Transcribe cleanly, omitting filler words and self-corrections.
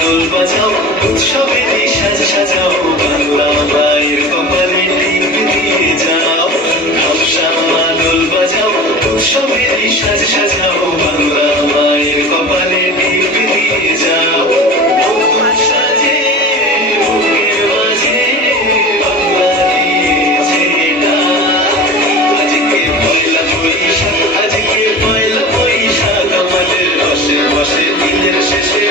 দোল বাজাও উৎসবেরই সাজ সাজাও বাংলা মায়ের কপালে টিপ দিয়ে যাও হামসামা দোল বাজাও উৎসবেরই সাজ সাজাও বাংলা মায়ের কপালে টিপ দিয়ে যাও নতুন সাজে বুকের মাঝে বাংলা দিয়েছে আজকে পয়লা বৈশাখ আমাদের বসে বসে দিনের শেষে